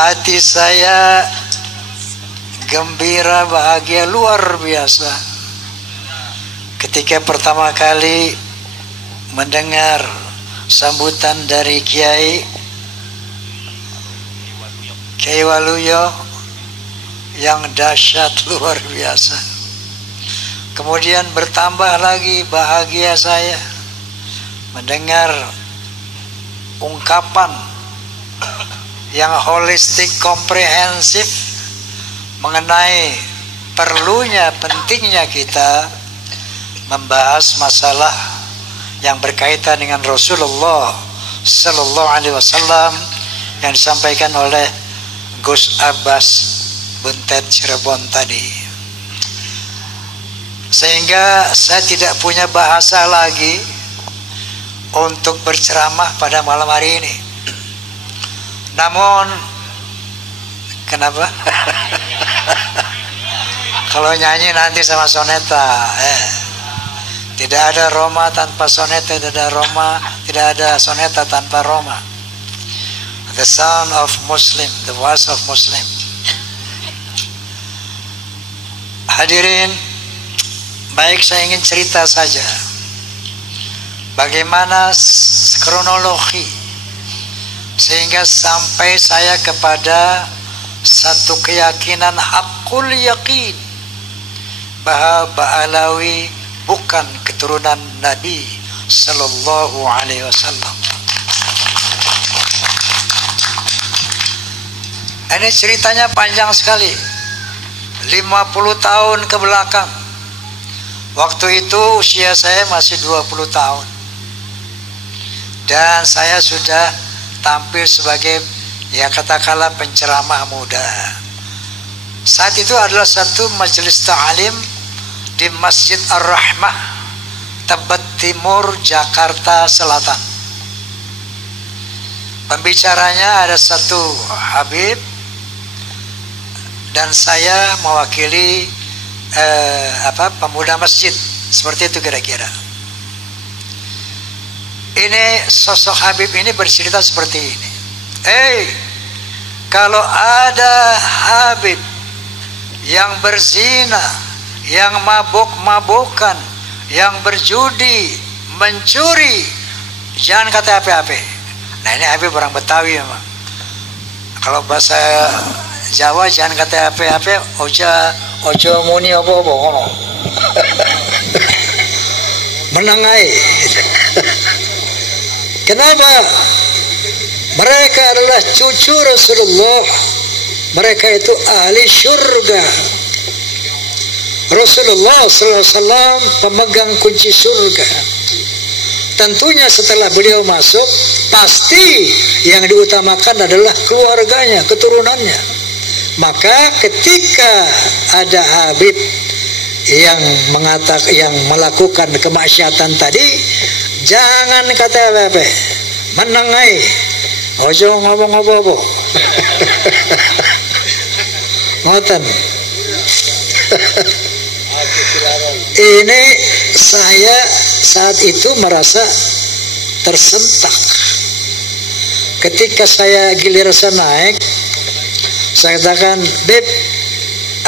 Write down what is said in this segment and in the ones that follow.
hati saya gembira, bahagia luar biasa ketika pertama kali mendengar sambutan dari Kiai Waluyo yang dahsyat luar biasa. Kemudian bertambah lagi bahagia saya mendengar ungkapan yang holistik, komprehensif mengenai perlunya, pentingnya kita membahas masalah yang berkaitan dengan Rasulullah Sallallahu Alaihi Wasallam yang disampaikan oleh Gus Abbas Buntet Cirebon tadi. Sehingga saya tidak punya bahasa lagi untuk berceramah pada malam hari ini. Namun kenapa? Kalau nyanyi nanti sama soneta, tidak ada Roma tanpa soneta, tidak ada Roma, tidak ada soneta tanpa Roma. The sound of Muslim, the voice of Muslim. Hadirin, baik, saya ingin cerita saja bagaimana kronologi sehingga sampai saya kepada satu keyakinan hakul yakin bahwa Ba'alawi bukan keturunan Nabi Sallallahu Alaihi Wasallam. Ini ceritanya panjang sekali, 50 tahun ke belakang. Waktu itu usia saya masih 20 tahun dan saya sudah tampil sebagai, ya katakanlah, penceramah muda. Saat itu adalah satu majelis ta'lim di Masjid Ar-Rahmah, Tebet Timur, Jakarta Selatan. Pembicaranya ada satu Habib dan saya mewakili pemuda masjid, seperti itu kira-kira. Ini sosok Habib ini bercerita seperti ini. Kalau ada Habib yang berzina, yang mabuk-mabukan, yang berjudi, mencuri, jangan kata apa-apa. Nah, ini Habib orang Betawi memang. Kalau bahasa Jawa jangan kata apa-apa, ojo muni apa-apa ngomong. Menengai. Kenapa? Mereka adalah cucu Rasulullah. Mereka itu ahli surga. Rasulullah SAW pemegang kunci surga. Tentunya setelah beliau masuk, pasti yang diutamakan adalah keluarganya, keturunannya. Maka ketika ada Habib yang melakukan kemaksiatan tadi, jangan kata apa-apa, menengai, ojo ngomong apa-apa. Ngoten. Ini saya saat itu merasa tersentak. Ketika saya giliran naik, saya katakan, Beb,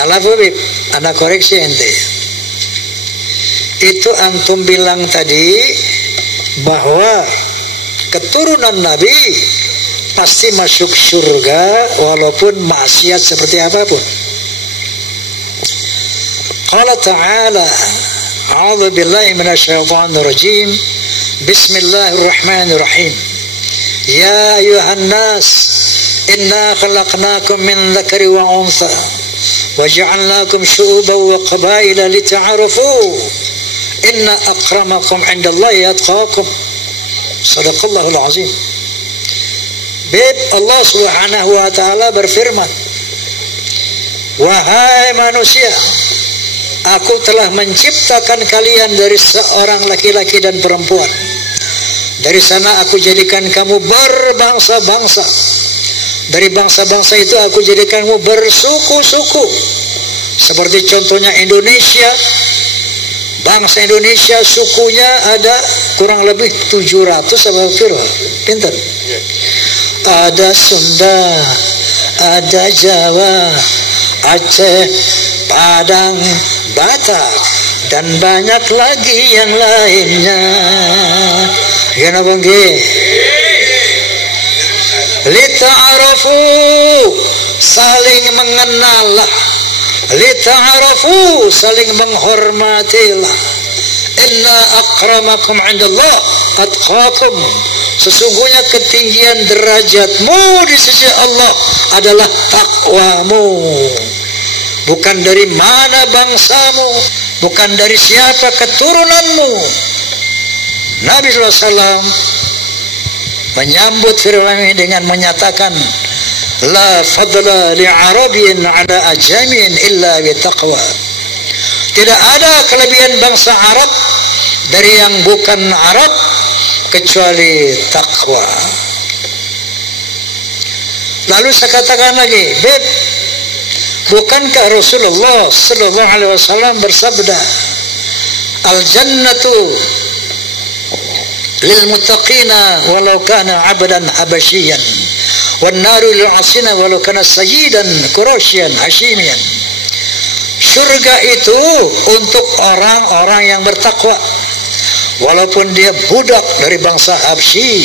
alafu Beb, anak koreksi ente. Itu antum bilang tadi bahwa keturunan Nabi pasti masuk surga walaupun maksiat seperti apapun. Qala ta'ala, a'udzu billahi minasyaitonir rajim. Bismillahirrahmanirrahim. Ya ayuhan nas, inna khalaqnakum min dzakari wa untha wa ja'alnakum syu'uban wa qabaila lita'arafu. Inna akramakum 'indallahi atqakum. Shadaqallahul azim. Beb, Allah Subhanahu wa taala berfirman, wahai manusia, aku telah menciptakan kalian dari seorang laki-laki dan perempuan. Dari sana aku jadikan kamu berbangsa-bangsa. Dari bangsa-bangsa itu aku jadikan kamu bersuku-suku. Seperti contohnya Indonesia. Bangsa Indonesia sukunya ada kurang lebih 700 apa kira? Pinter. Ada Sunda, ada Jawa, Aceh, Padang, Batak, dan banyak lagi yang lainnya. Gimana bangke? Lita'arafu, saling mengenallah. Lita'arafu, saling menghormatilah. Inna akramakum indallah atqakum, sesungguhnya ketinggian derajatmu di sisi Allah adalah takwamu. Bukan dari mana bangsamu, bukan dari siapa keturunanmu. Nabi SAW menyambut firman ini dengan menyatakan, la fadla li Arabin ala ajamin illa bitaqwa. Tidak ada kelebihan bangsa Arab dari yang bukan Arab kecuali takwa. Lalu saya katakan lagi, Beb, bukankah Rasulullah sallallahu alaihi wasallam bersabda, al jannatu lil muttaqina walau kana 'abdan habasyian wan naru lil 'asina walau kana sayyidan quraisyan hashimian. Surga itu untuk orang-orang yang bertakwa walaupun dia budak dari bangsa Habsyi.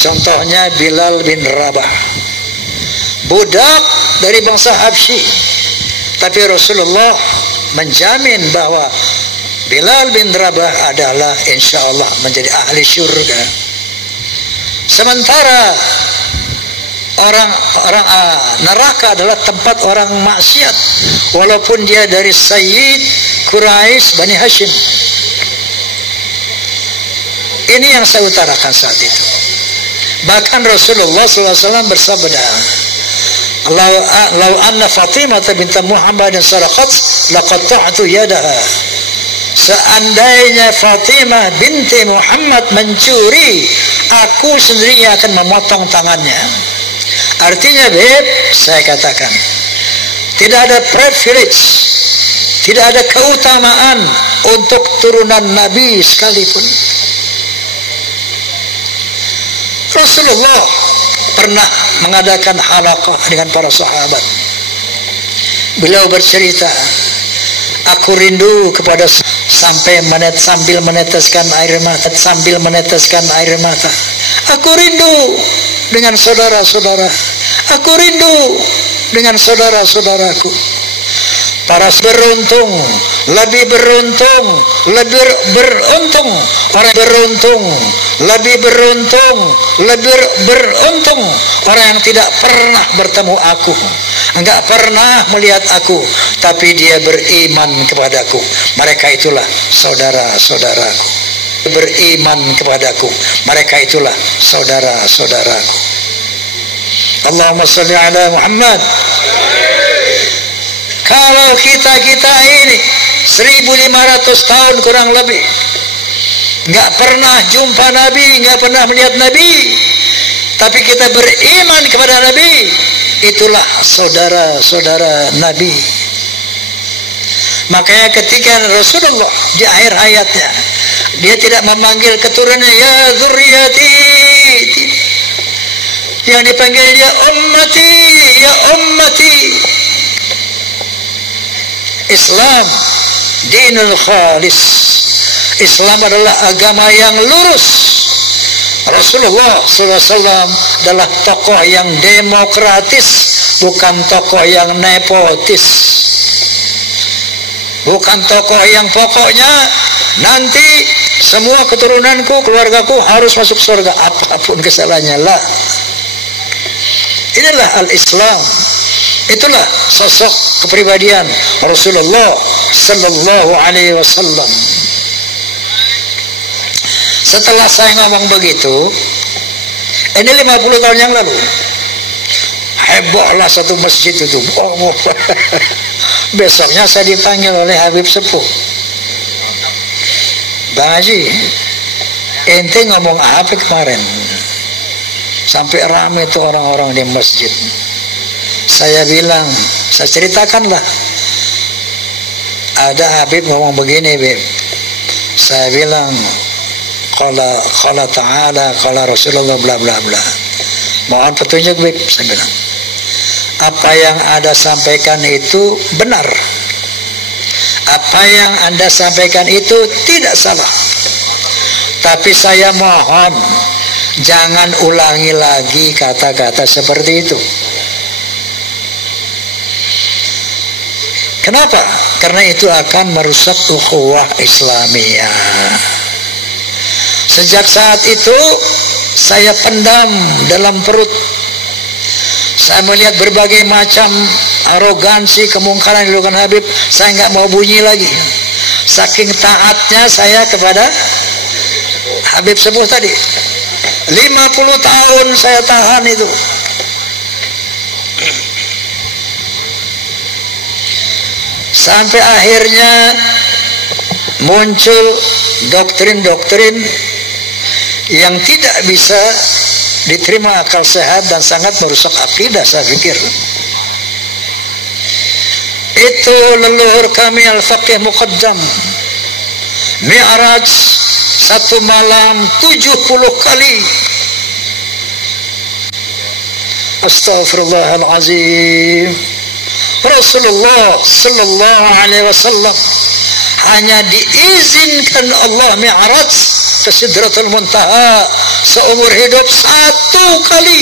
Contohnya Bilal bin Rabah, budak dari bangsa Habsyi, tapi Rasulullah menjamin bahwa Bilal bin Rabah adalah insya Allah menjadi ahli surga. Sementara orang neraka adalah tempat orang maksiat walaupun dia dari Sayyid Quraisy Bani Hashim. Ini yang saya utarakan saat itu. Bahkan Rasulullah SAW bersabda, "Lau anna Fatimah bint Muhammad sarqat laqatta'tu yadaha." Seandainya Fatimah binti Muhammad mencuri, aku sendiri akan memotong tangannya. Artinya, Beb, saya katakan, tidak ada privilege, tidak ada keutamaan untuk turunan Nabi sekalipun. Rasulullah pernah mengadakan halaqah dengan para sahabat. Beliau bercerita, aku rindu kepada sambil meneteskan air mata. Aku rindu dengan saudara-saudara. Aku rindu dengan saudara-saudaraku. Para beruntung, lebih beruntung, lebih beruntung. Orang beruntung, lebih beruntung, lebih beruntung. Orang yang tidak pernah bertemu aku, enggak pernah melihat aku, tapi dia beriman kepadaku. Mereka itulah saudara-saudaraku. Beriman kepadaku. Mereka itulah saudara-saudaraku. Allahumma salli ala Muhammad. Kalau kita ini 1500 tahun kurang lebih nggak pernah jumpa Nabi, nggak pernah melihat Nabi, tapi kita beriman kepada Nabi, itulah saudara-saudara Nabi. Makanya ketika Rasulullah di akhir hayatnya, dia tidak memanggil keturunannya ya dzurriyyati, yang dipanggil ya ummati, ya ummati. Islam dinul khalis. Islam adalah agama yang lurus. Rasulullah SAW adalah tokoh yang demokratis, bukan tokoh yang nepotis, bukan tokoh yang pokoknya nanti semua keturunanku, keluargaku harus masuk surga apapun kesalahannya lah. Inilah al-Islam. Itulah sosok kepribadian Rasulullah sallallahu alaihi wasallam. Setelah saya ngomong begitu, ini 50 tahun yang lalu, hebohlah satu masjid itu. Oh, besoknya saya dipanggil oleh Habib Sepuh, Bang Haji, ente ngomong apa kemarin? Sampai ramai itu orang-orang di masjid. Saya bilang, saya ceritakanlah, ada Habib ngomong begini, Beb. Saya bilang, qala ta'ala, qala Rasulullah, bla bla bla. Mohon petunjuk, Beb, saya bilang. apa yang Anda sampaikan itu benar. Apa yang Anda sampaikan itu tidak salah. Tapi saya mohon, jangan ulangi lagi kata-kata seperti itu. Kenapa? Karena itu akan merusak ukhuwah Islamiyah. Sejak saat itu saya pendam dalam perut. Saya melihat berbagai macam arogansi, kemungkaran yang dilakukan Habib. Saya nggak mau bunyi lagi. Saking taatnya saya kepada Habib Sepuh tadi. 50 tahun saya tahan itu. Sampai akhirnya muncul doktrin-doktrin yang tidak bisa diterima akal sehat dan sangat merusak akidah, saya pikir. Itu leluhur kami Al-Faqih Muqaddam, Mi'raj satu malam 70 kali. Astaghfirullahalazim. Rasulullah sallallahu alaihi wasallam hanya diizinkan Allah Mi'raj ke Sidratul Muntaha seumur hidup 1 kali.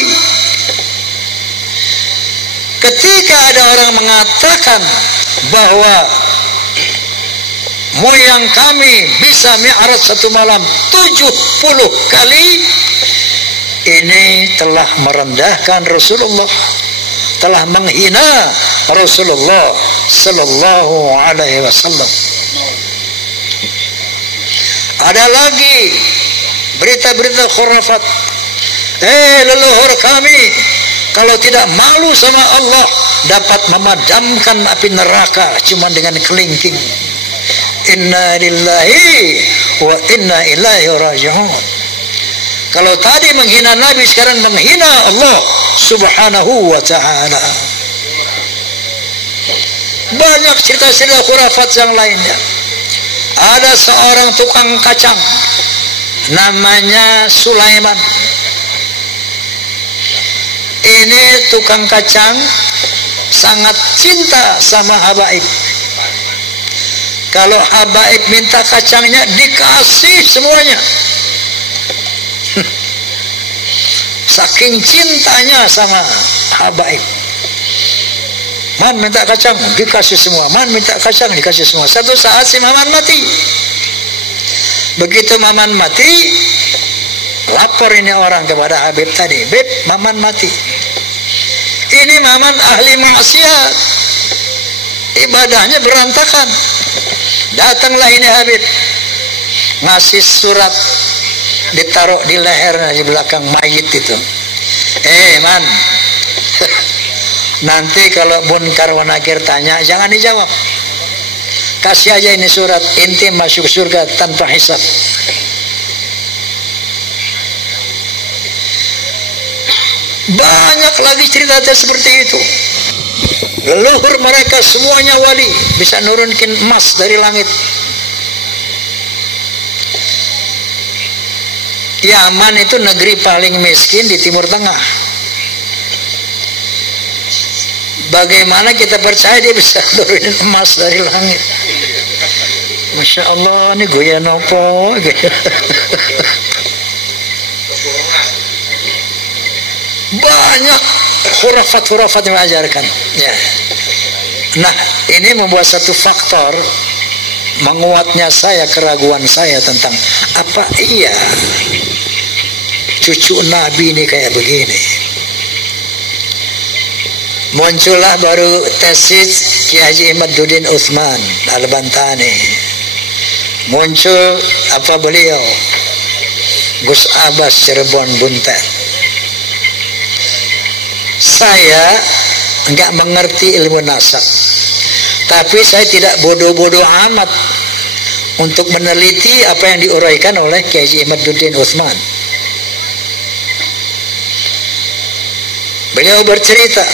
Ketika ada orang mengatakan bahwa moyang kami bisa Mi'raj 1 malam 70 kali, ini telah merendahkan Rasulullah, telah menghina Rasulullah sallallahu alaihi wasallam. Ada lagi berita-berita khurafat. Leluhur kami kalau tidak malu sama Allah dapat memadamkan api neraka cuma dengan kelingking. Inna lillahi wa inna ilaihi raji'un. Kalau tadi menghina Nabi, sekarang menghina Allah subhanahu wa ta'ala. Banyak cerita-cerita khurafat yang lainnya. Ada seorang tukang kacang namanya Sulaiman. Ini tukang kacang sangat cinta sama habaib. Kalau habaib minta kacangnya dikasih semuanya. Saking cintanya sama habaib. Man minta kacang dikasih semua, man minta kacang dikasih semua. Satu saat si Maman mati. Begitu Maman mati, lapor ini orang kepada Habib tadi, Beb, Maman mati. Ini Maman ahli maksiat, ibadahnya berantakan. Datanglah ini Habib, ngasih surat, ditaruh di lehernya di belakang mayit itu. Man, nanti kalau Munkar wa Nakir tanya, jangan dijawab. Kasih aja ini surat, inti masuk surga tanpa hisab. Banyak lagi cerita seperti itu. Leluhur mereka semuanya wali, bisa nurunkin emas dari langit. Yaman itu negeri paling miskin di Timur Tengah. Bagaimana kita percaya dia bisa turunin emas dari langit? Masya Allah, ini goya nopo. Banyak khurafat-khurafat yang mengajarkan. Ya. Nah, ini membuat satu faktor menguatnya saya, keraguan saya tentang apa iya cucu Nabi ini kayak begini. Muncullah baru tesis Ki Haji Imaduddin Utsman Al-Bantani. Muncul apa beliau? Gus Abbas Cirebon Buntet. Saya enggak mengerti ilmu nasab, tapi saya tidak bodoh-bodoh amat untuk meneliti apa yang diuraikan oleh Ki Haji Imaduddin Utsman. Beliau bercerita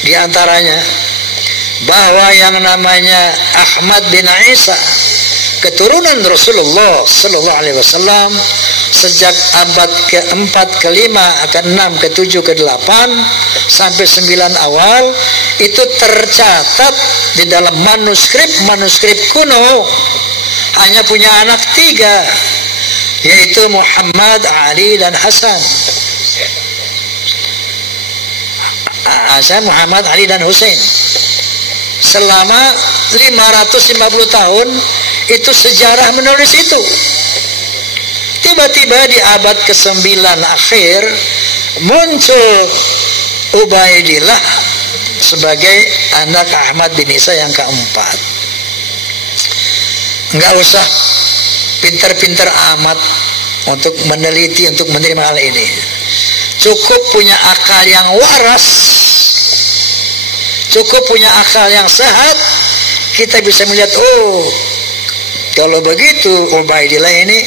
di antaranya bahwa yang namanya Ahmad bin Isa keturunan Rasulullah Sallallahu Alaihi Wasallam sejak abad ke-4, ke-5, ke-6, ke-7, ke-8 sampai 9 awal itu tercatat di dalam manuskrip kuno, hanya punya anak 3, yaitu Muhammad, Ali, dan Hasan. Muhammad, Ali, dan Hussein. Selama 550 tahun itu sejarah menulis itu. Tiba-tiba di abad ke-9 akhir muncul Ubaidillah sebagai anak Ahmad bin Isa yang keempat. Enggak usah pinter-pinter amat untuk meneliti, untuk menerima hal ini. Cukup punya akal yang waras, cukup punya akal yang sehat, kita bisa melihat, oh, kalau begitu Ubaidillah ini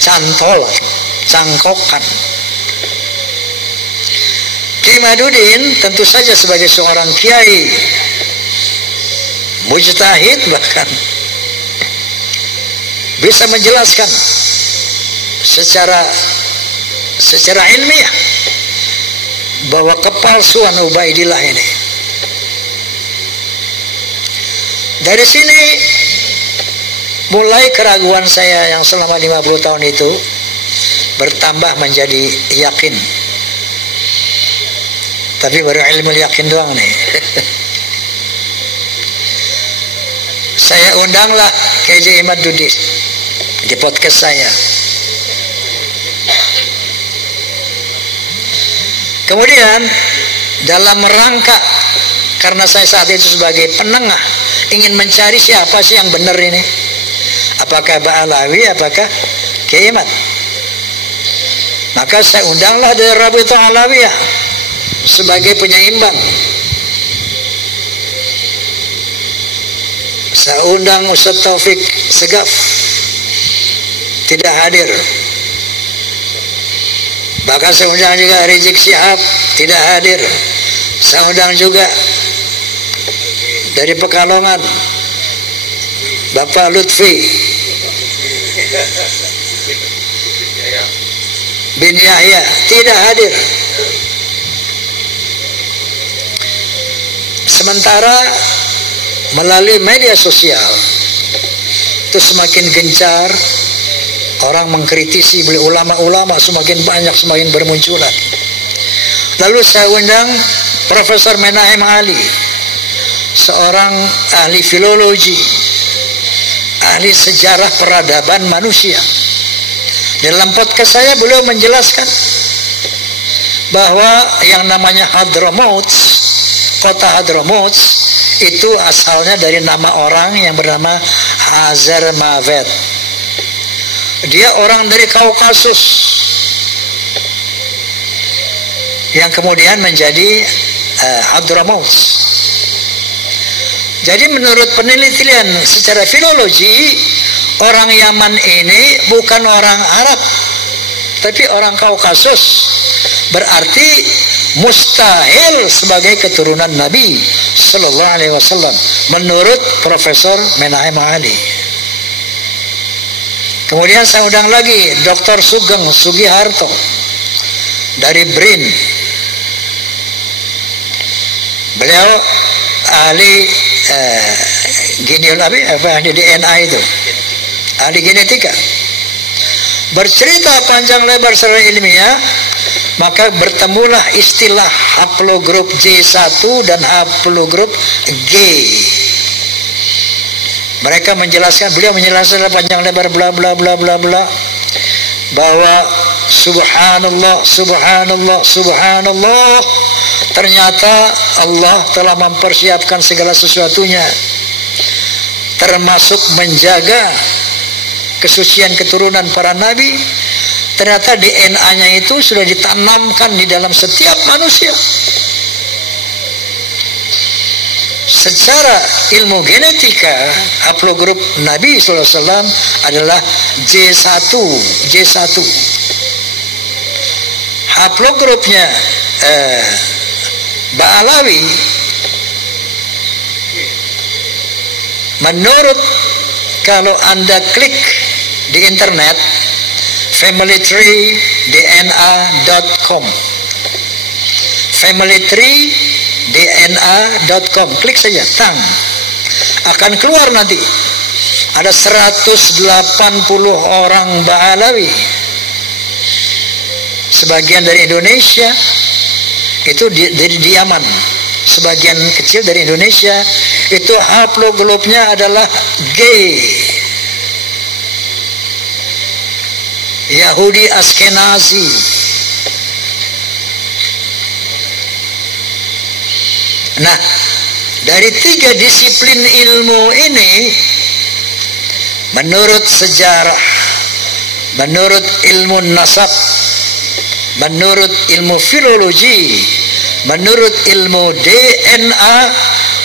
cantolan, cangkokan. Ki Imaduddin tentu saja sebagai seorang kiai, mujtahid, bahkan bisa menjelaskan secara ilmiah bahwa kepalsuan Ubaidillah ini. Dari sini mulai keraguan saya yang selama 50 tahun itu bertambah menjadi yakin. Tapi baru ilmu yakin doang nih. Saya undanglah KJ Imaduddin di podcast saya. Kemudian dalam rangka, karena saya saat itu sebagai penengah ingin mencari siapa sih yang benar ini, apakah Ba'alawi, apakah Kiai Imad, maka saya undanglah dari Rabithah Alawiyah sebagai penyeimbang. Saya undang Ustaz Taufik Segaf, tidak hadir. Bahkan saya undang juga Rizik Syihab, tidak hadir. Saya undang juga dari Pekalongan Bapak Lutfi bin Yahya, tidak hadir. Sementara melalui media sosial itu semakin gencar orang mengkritisi, beli ulama-ulama semakin banyak, semakin bermunculan. Lalu saya undang Profesor Menahem Ali, seorang ahli filologi, ahli sejarah peradaban manusia. Dalam podcast saya beliau menjelaskan bahwa yang namanya Hadramaut, kota Hadramaut itu asalnya dari nama orang yang bernama Hazarmaved. Dia orang dari Kaukasus yang kemudian menjadi Hadramaut. Jadi menurut penelitian secara filologi, orang Yaman ini bukan orang Arab, tapi orang Kaukasus. Berarti mustahil sebagai keturunan Nabi Sallallahu Alaihi Wasallam menurut Profesor Menahem Ali. Kemudian saya undang lagi Dr. Sugeng Sugiharto dari BRIN. Beliau ahli di DNA itu, ahli genetika. Bercerita panjang lebar secara ilmiah, maka bertemulah istilah haplogrup J1 dan haplogrup G. Mereka menjelaskan, beliau menjelaskan panjang lebar bla bla bla bla bla, bahwa subhanallah, subhanallah, subhanallah, ternyata Allah telah mempersiapkan segala sesuatunya, termasuk menjaga kesucian keturunan para nabi. Ternyata DNA-nya itu sudah ditanamkan di dalam setiap manusia. Secara ilmu genetika, haplogrup Nabi SAW adalah J1. Haplogrupnya Ba'alawi menurut kalau Anda klik di internet familytreedna.com, familytreedna.com, klik saja, tang, akan keluar nanti ada 180 orang Ba'alawi, sebagian dari Indonesia, itu dari Yaman, sebagian kecil dari Indonesia, itu haploglobnya adalah gay, Yahudi Askenazi. Nah, dari 3 disiplin ilmu ini, menurut sejarah, menurut ilmu nasab, menurut ilmu filologi, menurut ilmu DNA,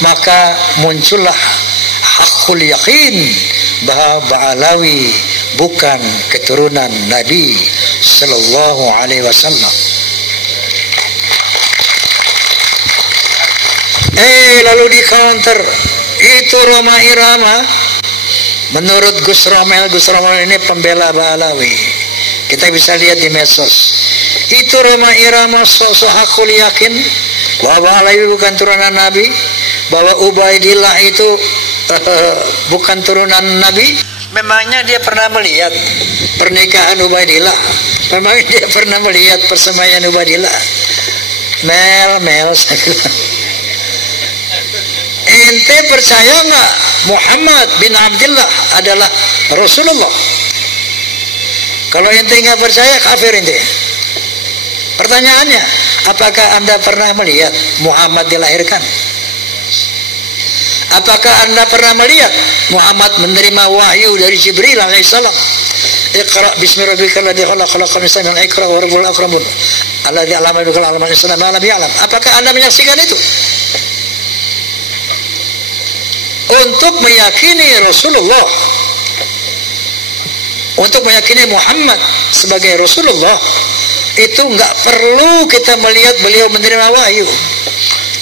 maka muncullah hakul yakin bahwa Ba'alawi bukan keturunan Nabi Sallallahu Alaihi Wasallam. Lalu di counter itu Roma Irama, menurut Gus Romel ini pembela Ba'alawi, kita bisa lihat di medsos. Itu Roma Irama sok-sok hakul yakin bahwa Ba'alawi bukan turunan Nabi, bahwa Ubaidillah itu bukan turunan Nabi. Memangnya dia pernah melihat pernikahan Ubaidillah? Memangnya dia pernah melihat persembahyaan Ubaidillah? Mel, saya bilang, ente percaya nggak Muhammad bin Abdullah adalah Rasulullah? Kalau ente nggak percaya, kafir ente. Pertanyaannya, apakah Anda pernah melihat Muhammad dilahirkan? Apakah Anda pernah melihat Muhammad menerima wahyu dari Jibril alaihissalam? Iqra bismi rabbikal ladzi khalaq, khalaqal insana min 'alaq, iqra wa rabbukal akram alladzi 'allama bil qalam 'allama al-insana ma lam ya'lam. Apakah Anda menyaksikan itu? Untuk meyakini Rasulullah, untuk meyakini Muhammad sebagai Rasulullah, itu nggak perlu kita melihat beliau menerima wahyu.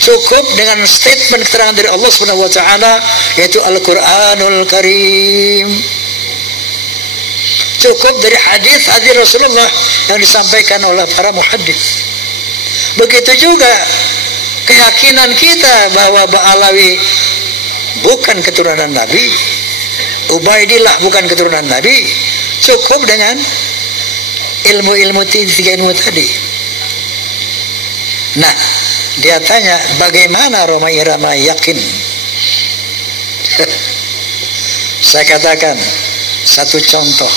Cukup dengan statement keterangan dari Allah Subhanahu wa taala, yaitu Al-Qur'anul Karim. Cukup dari hadis-hadis Rasulullah yang disampaikan oleh para muhaddits. Begitu juga keyakinan kita bahwa Ba'alawi bukan keturunan Nabi, Ubaidillah bukan keturunan Nabi, cukup dengan ilmu-ilmu 3 ilmu tadi. Nah, dia tanya, bagaimana Roma Irama yakin? Saya katakan satu contoh.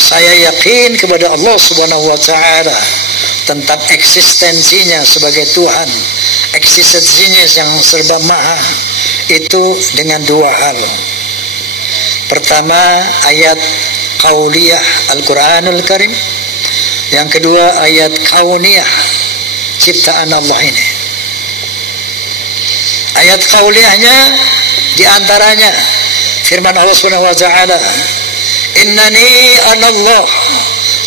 Saya yakin kepada Allah Subhanahu wa taala tentang eksistensinya sebagai Tuhan, eksistensinya yang serba maha, itu dengan 2 hal. Pertama, ayat qauliyah Al-Qur'anul Karim. Yang kedua, ayat kauniyah, ciptaan Allah ini. Ayat qauliyahnya diantaranya firman Allah Subhanahu wa taala, innani anallah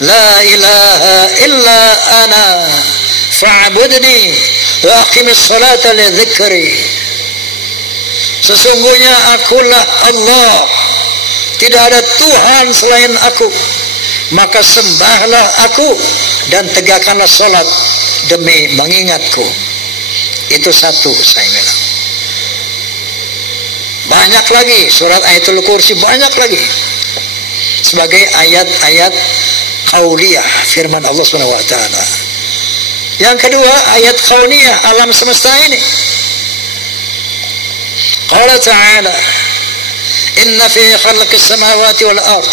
la ilaha illa ana fa'budni wa aqimis salata li dzikri. Sesungguhnya akulah Allah, tidak ada Tuhan selain aku, maka sembahlah aku dan tegakkanlah salat demi mengingatku. Itu satu, saya bilang. Banyak lagi surat Ayatul Kursi, banyak lagi sebagai ayat-ayat qauliyah firman Allah Subhanahu wa taala. Yang kedua, ayat kauniyah alam semesta ini. Qala ta'ala, inna fi khalqis samawati wal ard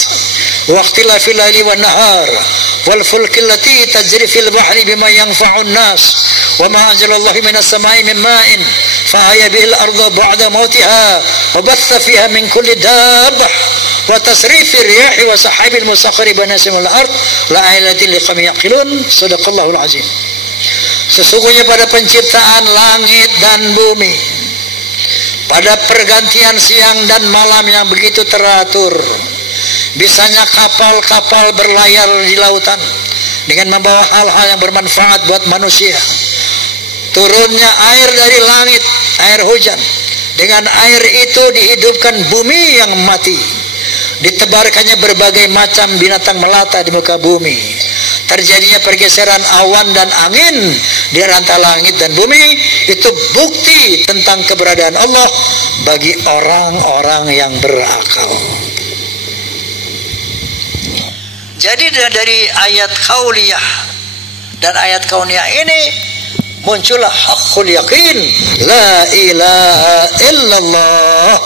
wa ikhtilafil laili wan nahar wal fulki allati tajri fil bahri bima yanfa'un nas wa ma anzalallahu minas samai min ma'in fahaya bil arda ba'da mautiha wa batha fiha min kulli dabbah wa tasrifir riyahi wa sahabil musakhkhari banasim al ard la ayatin liqaumin yaqilun. Shadaqallahul azim. Sesungguhnya pada penciptaan langit dan bumi, pada pergantian siang dan malam yang begitu teratur, bisanya kapal-kapal berlayar di lautan dengan membawa hal-hal yang bermanfaat buat manusia, turunnya air dari langit, air hujan, Dengan air itu dihidupkan bumi yang mati. Ditebarkannya berbagai macam binatang melata di muka bumi. Terjadinya pergeseran awan dan angin di antara langit dan bumi. Itu bukti tentang keberadaan Allah bagi orang-orang yang berakal. Jadi dari ayat qauliyah dan ayat kauniyah ini muncullah haqqul yaqin, la ilaha illallah,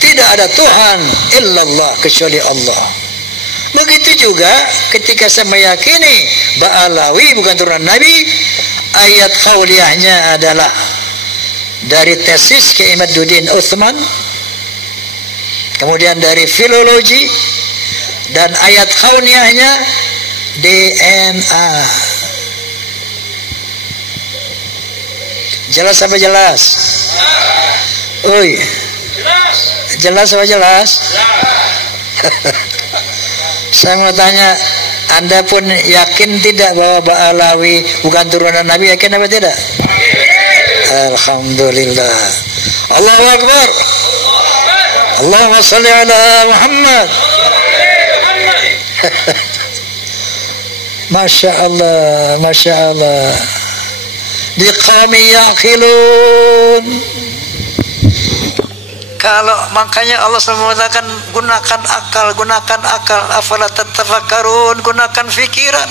tidak ada Tuhan illallah kecuali Allah. Begitu juga ketika saya meyakini Ba'alawi bukan turunan Nabi, ayat qauliyahnya adalah dari tesis Kiai Imaduddin Utsman, kemudian dari filologi, dan ayat kauniyahnya DNA. Jelas apa jelas? Oi. Jelas apa jelas? Saya mau tanya, Anda pun yakin tidak bahwa Ba'alawi bukan turunan Nabi? Yakin apa tidak? Alhamdulillah. Allahu Akbar. Allahumma salli ala Muhammad. Masya Allah, Masya Allah. Biqawmi yaqilun. Kalau makanya Allah SWT mengatakan gunakan akal, afala tatafakkarun, gunakan fikiran.